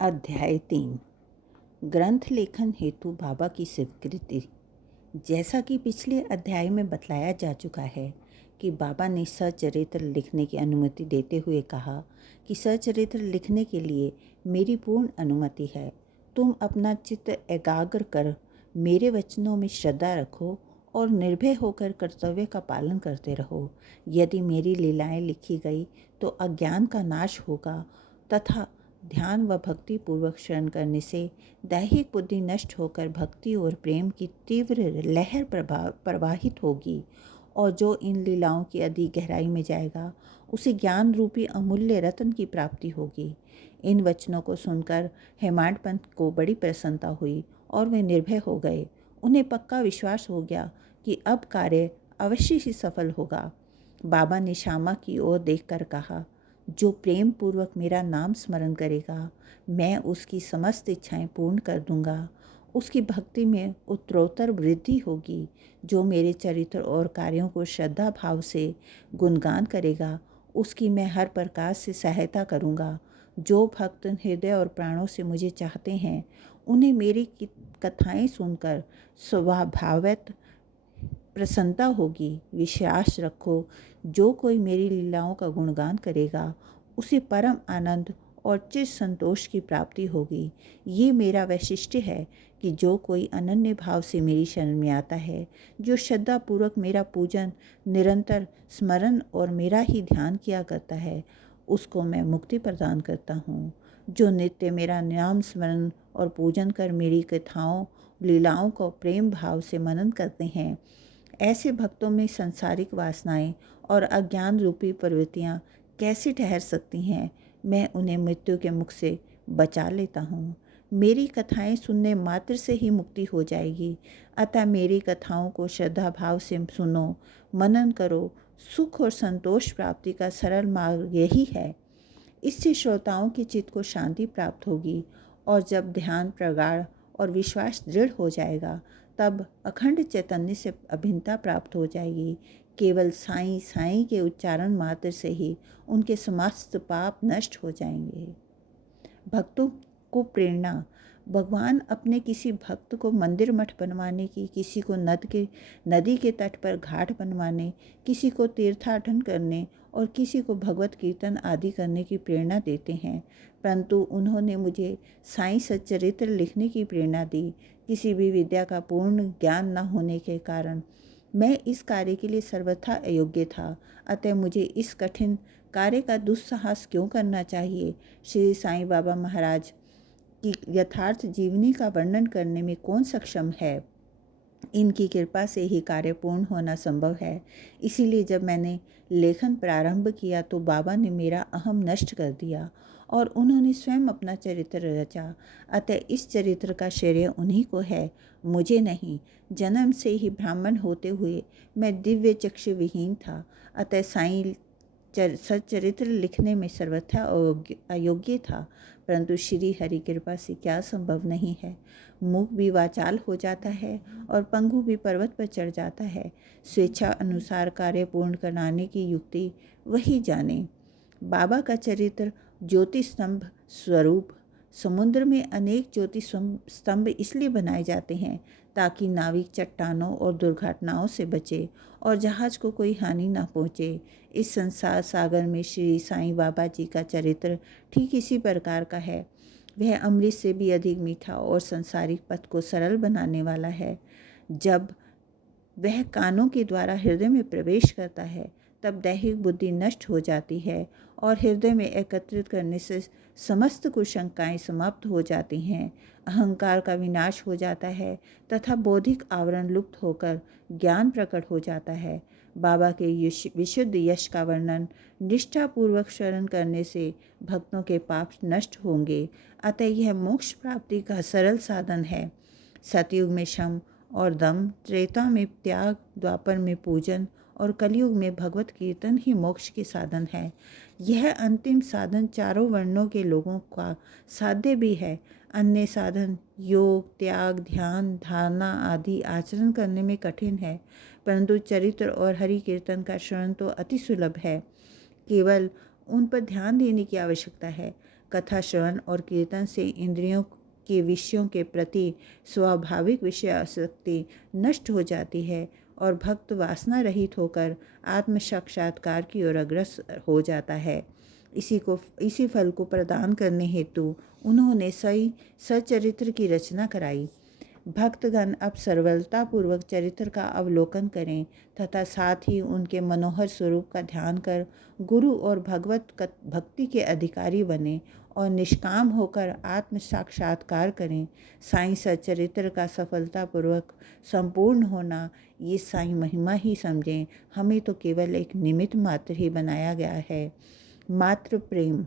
अध्याय 3। ग्रंथ लेखन हेतु बाबा की स्वीकृति। जैसा कि पिछले अध्याय में बतलाया जा चुका है कि बाबा ने सचरित्र लिखने की अनुमति देते हुए कहा कि सचरित्र लिखने के लिए मेरी पूर्ण अनुमति है। तुम अपना चित्त एकाग्र कर मेरे वचनों में श्रद्धा रखो और निर्भय होकर कर्तव्य का पालन करते रहो। यदि मेरी लीलाएं लिखी गई तो अज्ञान का नाश होगा तथा ध्यान व भक्ति पूर्वक शरण करने से दैहिक बुद्धि नष्ट होकर भक्ति और प्रेम की तीव्र लहर प्रवाहित होगी और जो इन लीलाओं की अधिक गहराई में जाएगा उसे ज्ञान रूपी अमूल्य रत्न की प्राप्ति होगी। इन वचनों को सुनकर हेमाड पंत को बड़ी प्रसन्नता हुई और वे निर्भय हो गए। उन्हें पक्का विश्वास हो गया कि अब कार्य अवश्य ही सफल होगा। बाबा ने श्यामा की ओर देखकर कहा, जो प्रेम पूर्वक मेरा नाम स्मरण करेगा मैं उसकी समस्त इच्छाएं पूर्ण कर दूंगा। उसकी भक्ति में उत्तरोत्तर वृद्धि होगी। जो मेरे चरित्र और कार्यों को श्रद्धा भाव से गुणगान करेगा उसकी मैं हर प्रकार से सहायता करूंगा। जो भक्त हृदय और प्राणों से मुझे चाहते हैं उन्हें मेरी कथाएं सुनकर स्वभावतः प्रसन्नता होगी। विश्वास रखो, जो कोई मेरी लीलाओं का गुणगान करेगा उसे परम आनंद और चिर संतोष की प्राप्ति होगी। ये मेरा वैशिष्ट्य है कि जो कोई अनन्य भाव से मेरी शरण में आता है, जो श्रद्धापूर्वक मेरा पूजन निरंतर स्मरण और मेरा ही ध्यान किया करता है, उसको मैं मुक्ति प्रदान करता हूँ। जो नित्य मेरा नाम स्मरण और पूजन कर मेरी कथाओं लीलाओं को प्रेम भाव से मनन करते हैं, ऐसे भक्तों में सांसारिक वासनाएं और अज्ञान रूपी प्रवृत्तियाँ कैसे ठहर सकती हैं। मैं उन्हें मृत्यु के मुख से बचा लेता हूँ। मेरी कथाएं सुनने मात्र से ही मुक्ति हो जाएगी। अतः मेरी कथाओं को श्रद्धा भाव से सुनो, मनन करो। सुख और संतोष प्राप्ति का सरल मार्ग यही है। इससे श्रोताओं के चित्त को शांति प्राप्त होगी और जब ध्यान प्रगाढ़ और विश्वास दृढ़ हो जाएगा तब अखंड चैतन्य से अभिन्नता प्राप्त हो जाएगी। केवल साईं साईं के उच्चारण मात्र से ही उनके समस्त पाप नष्ट हो जाएंगे। भक्तों को प्रेरणा। भगवान अपने किसी भक्त को मंदिर मठ बनवाने की, किसी को नदी के तट पर घाट बनवाने, किसी को तीर्थाटन करने और किसी को भगवत कीर्तन आदि करने की प्रेरणा देते हैं, परंतु उन्होंने मुझे साईं सच्चरित्र लिखने की प्रेरणा दी। किसी भी विद्या का पूर्ण ज्ञान न होने के कारण मैं इस कार्य के लिए सर्वथा अयोग्य था। अतः मुझे इस कठिन कार्य का दुस्साहस क्यों करना चाहिए। श्री साईं बाबा महाराज की यथार्थ जीवनी का वर्णन करने में कौन सक्षम है। इनकी कृपा से ही कार्य पूर्ण होना संभव है। इसीलिए जब मैंने लेखन प्रारंभ किया तो बाबा ने मेरा अहम नष्ट कर दिया और उन्होंने स्वयं अपना चरित्र रचा। अतः इस चरित्र का श्रेय उन्हीं को है, मुझे नहीं। जन्म से ही ब्राह्मण होते हुए मैं दिव्य चक्षु विहीन था। अतः साईं सच्चरित्र लिखने में सर्वथा अयोग्य था, परंतु श्री हरि कृपा से क्या संभव नहीं है। मूक भी वाचाल हो जाता है और पंगु भी पर्वत पर चढ़ जाता है। स्वेच्छा अनुसार कार्य पूर्ण कराने की युक्ति वही जाने। बाबा का चरित्र ज्योति स्तंभ स्वरूप। समुद्र में अनेक ज्योति स्तंभ इसलिए बनाए जाते हैं ताकि नाविक चट्टानों और दुर्घटनाओं से बचे और जहाज को कोई हानि न पहुँचे। इस संसार सागर में श्री साईं बाबा जी का चरित्र ठीक इसी प्रकार का है। वह अमृत से भी अधिक मीठा और संसारिक पथ को सरल बनाने वाला है। जब वह कानों के द्वारा हृदय में प्रवेश करता है तब दैहिक बुद्धि नष्ट हो जाती है और हृदय में एकत्रित करने से समस्त कुशंकाएं समाप्त हो जाती हैं। अहंकार का विनाश हो जाता है तथा बौद्धिक आवरण लुप्त होकर ज्ञान प्रकट हो जाता है। बाबा के विशुद्ध यश का वर्णन निष्ठापूर्वक शरण करने से भक्तों के पाप नष्ट होंगे। अतः यह मोक्ष प्राप्ति का सरल साधन है। सतयुग में शम और दम, त्रेता में त्याग, द्वापर में पूजन और कलयुग में भगवत कीर्तन ही मोक्ष के साधन है। यह अंतिम साधन चारों वर्णों के लोगों का साध्य भी है। अन्य साधन योग, त्याग, ध्यान, धारणा आदि आचरण करने में कठिन है, परंतु चरित्र और हरि कीर्तन का श्रवण तो अति सुलभ है। केवल उन पर ध्यान देने की आवश्यकता है। कथा श्रवण और कीर्तन से इंद्रियों के विषयों के प्रति स्वाभाविक विषय आसक्ति नष्ट हो जाती है और भक्त वासना रहित होकर आत्म साक्षात्कार की ओर अग्रसर हो जाता है। इसी फल को प्रदान करने हेतु उन्होंने सचरित्र की रचना कराई। भक्तगण अब सरलतापूर्वक चरित्र का अवलोकन करें तथा साथ ही उनके मनोहर स्वरूप का ध्यान कर गुरु और भगवत भक्ति के अधिकारी बने और निष्काम होकर आत्म साक्षात्कार करें। साईं सच्चरित्र का सफलतापूर्वक संपूर्ण होना ये साईं महिमा ही समझें। हमें तो केवल एक निमित्त मात्र ही बनाया गया है। मात्र प्रेम।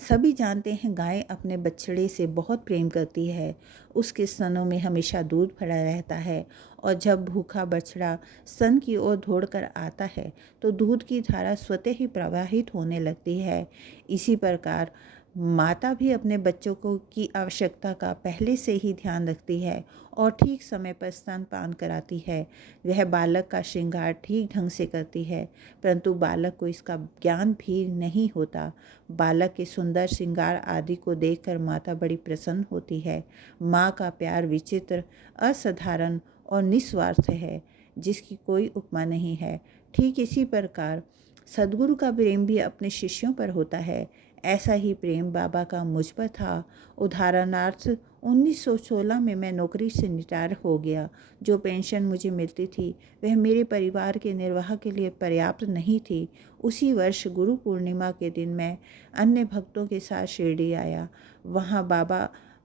सभी जानते हैं गाय अपने बछड़े से बहुत प्रेम करती है। उसके स्तनों में हमेशा दूध भरा रहता है और जब भूखा बछड़ा स्तन की ओर दौड़कर आता है तो दूध की धारा स्वतः ही प्रवाहित होने लगती है। इसी प्रकार माता भी अपने बच्चों को की आवश्यकता का पहले से ही ध्यान रखती है और ठीक समय पर स्तनपान कराती है। वह बालक का श्रृंगार ठीक ढंग से करती है, परंतु बालक को इसका ज्ञान भी नहीं होता। बालक के सुंदर श्रृंगार आदि को देखकर माता बड़ी प्रसन्न होती है। माँ का प्यार विचित्र, असाधारण और निस्वार्थ है, जिसकी कोई उपमा नहीं है। ठीक इसी प्रकार सद्गुरु का प्रेम भी अपने शिष्यों पर होता है। ऐसा ही प्रेम बाबा का मुझ पर था। उदाहरणार्थ 1916 में मैं नौकरी से रिटायर हो गया। जो पेंशन मुझे मिलती थी वह मेरे परिवार के निर्वाह के लिए पर्याप्त नहीं थी। उसी वर्ष गुरु पूर्णिमा के दिन मैं अन्य भक्तों के साथ शिरडी आया।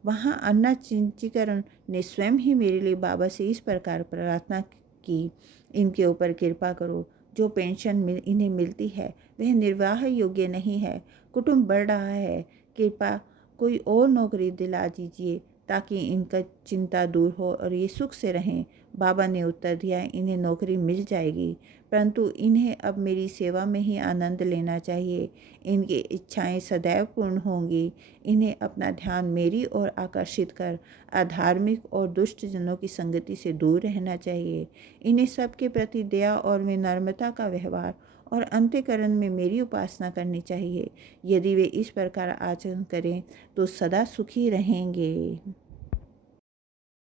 वहाँ अन्ना चिंचिकरण ने स्वयं ही मेरे लिए बाबा से इस प्रकार प्रार्थना की, इनके ऊपर कृपा करो। जो पेंशन इन्हें मिलती है वह निर्वाह योग्य नहीं है। कुटुंब बढ़ रहा है, कृपा कोई और नौकरी दिला दीजिए ताकि इनका चिंता दूर हो और ये सुख से रहें। बाबा ने उत्तर दिया, इन्हें नौकरी मिल जाएगी, परंतु इन्हें अब मेरी सेवा में ही आनंद लेना चाहिए। इनकी इच्छाएं सदैव पूर्ण होंगी। इन्हें अपना ध्यान मेरी ओर आकर्षित कर अधार्मिक और दुष्ट जनों की संगति से दूर रहना चाहिए। इन्हें सबके प्रति दया और विनम्रता का व्यवहार और अंतःकरण में मेरी उपासना करनी चाहिए। यदि वे इस प्रकार आचरण करें तो सदा सुखी रहेंगे।